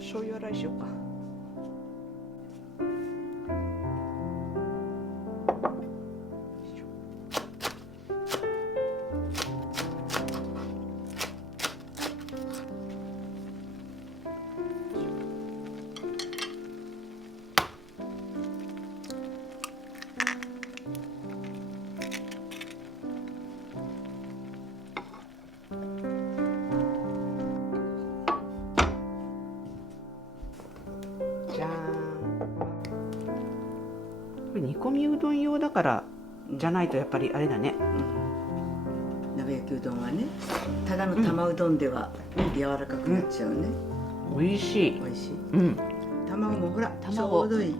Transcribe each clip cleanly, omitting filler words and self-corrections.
醤油洗いしようか。じゃーん。これ煮込みうどん用だからじゃないとやっぱりあれだね。鍋焼きうどんはね、ただの玉うどんでは柔らかくなっちゃうね。美味しい。美味しい。うん。卵もほら、ち卵ょうどいい。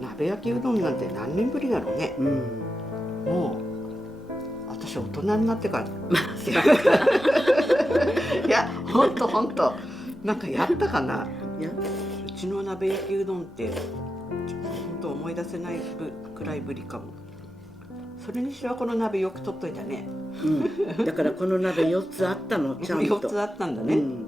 鍋焼きうどんなんて何年ぶりだろうね。うん。もう私大人になってからいやほんとなんかやったかな。いや、うちの鍋焼きうどんってほんと思い出せないくらいぶりかも。それにしてはこの鍋よく取っといたね。うん。だからこの鍋4つあったの、ちゃんと。4つあったんだね。うん。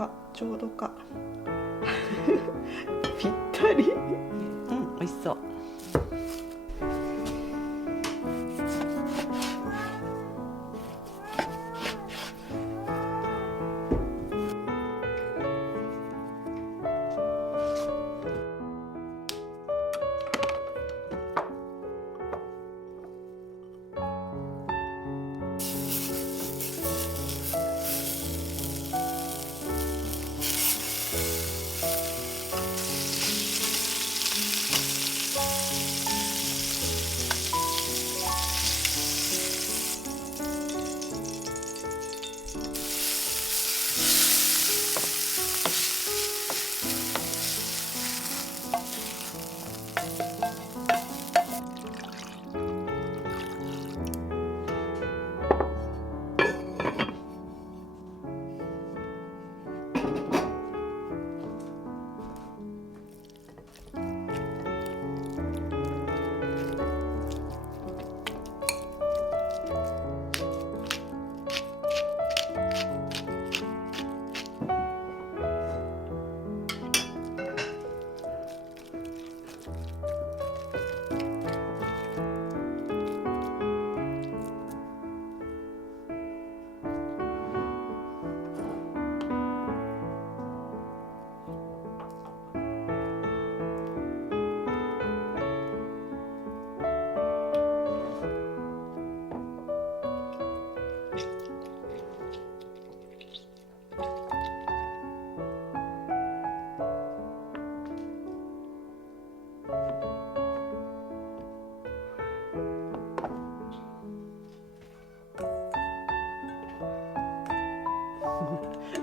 かちょうどかぴったり。美味しそう。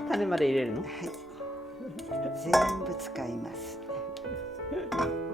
種まで入れるの？はい。全部使います。はい。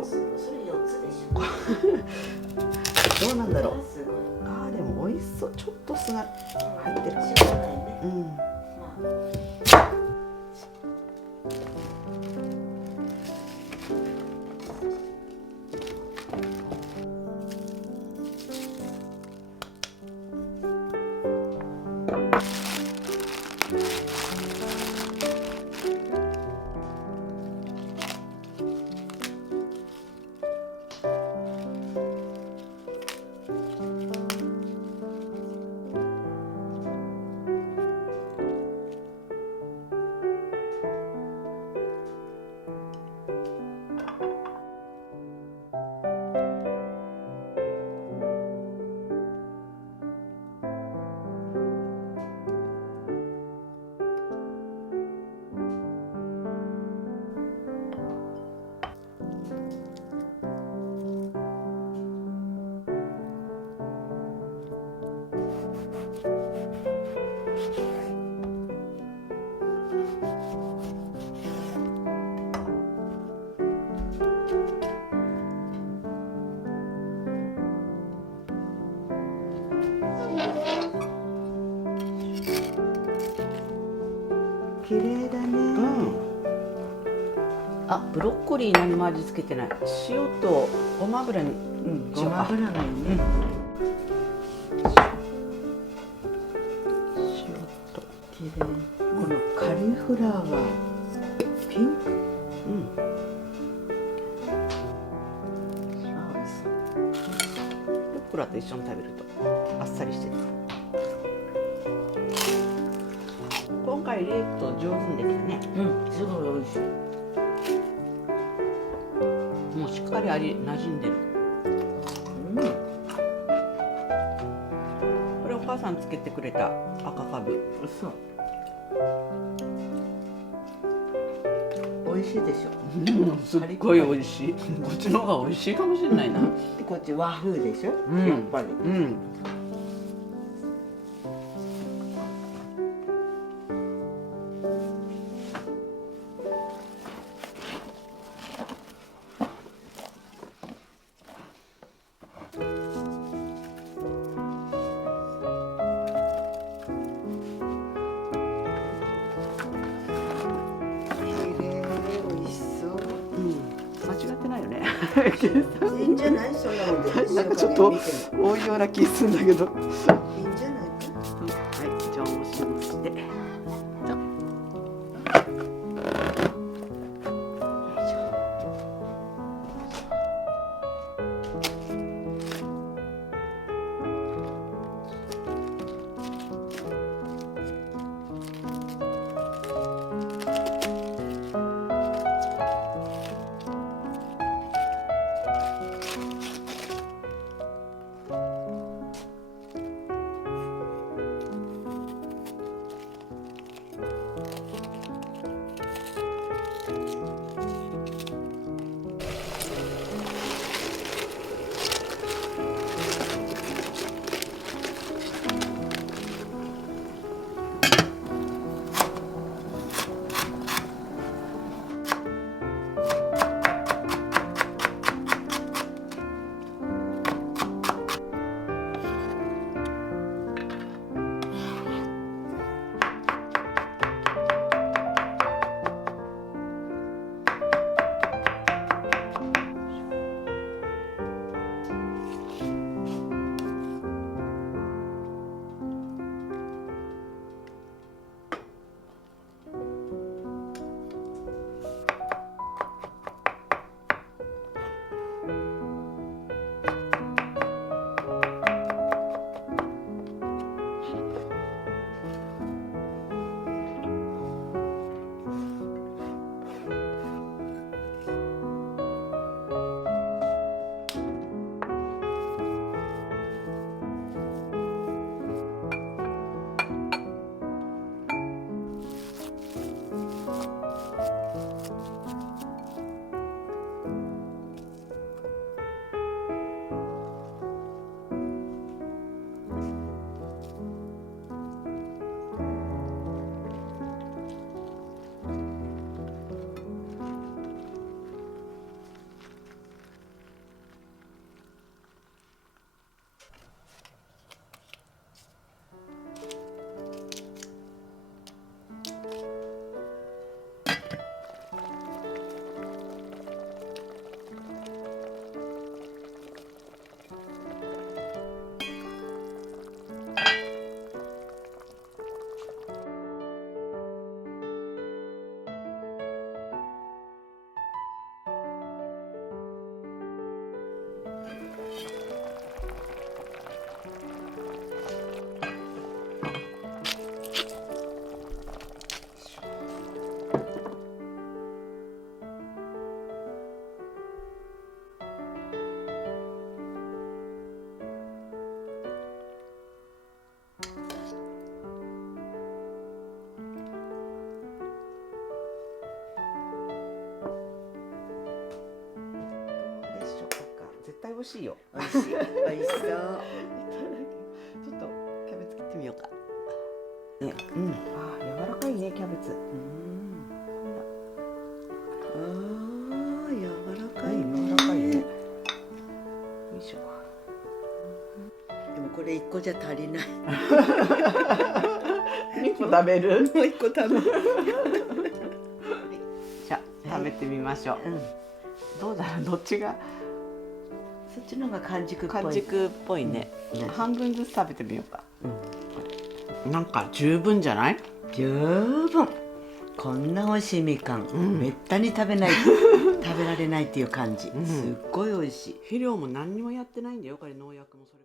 どそれ4つでしょ。どうなんだろう。すごい。あーでも美味しそう。ちょっと酢が入ってる。しょうがないね。うん。ま綺麗だね。うん。あ、ブロッコリー何も味付けてない。塩とごま油に。うん、ごま油がいいね。塩と。綺麗。このカリフラワーピンク。うん。あ、美味しそう。ルッコラと一緒に食べるとあっさりしてる。今回レープと上手にできたね。うん、すごい美味しい。もうしっかり味馴染んでる。うん。これお母さんつけてくれた赤かぶ。そう。美味しいでしょ。すっごい美味しい。こっちの方が美味しいかもしれないな。でこっち和風でしょ。うんやっぱり。うん。美味しそう。間違ってないよね。いいんじゃない？そんなもんで。なんかちょっと多いような気するんだけど。いいんじゃないか。はい、じゃあおしまして。美味しいよ。美味しい、美味しそう。ちょっとキャベツ切ってみようか。ね、あー、柔らかいね、キャベツ。ああ、柔らかいね。柔らかいね。よいしょ。でもこれ一個じゃ足りない。一個食べる？もう一個食べる。じゃあ食べてみましょう。どうだろう、どっちがそっちの方が完熟っぽい。完熟っぽいね。うん、半分ずつ食べてみようか。なんか十分じゃない？十分。こんな美味しいみかん、めったに食べられないっていう感じ。すっごい美味しい。肥料も何にもやってないんだよ、これ農薬もそれ。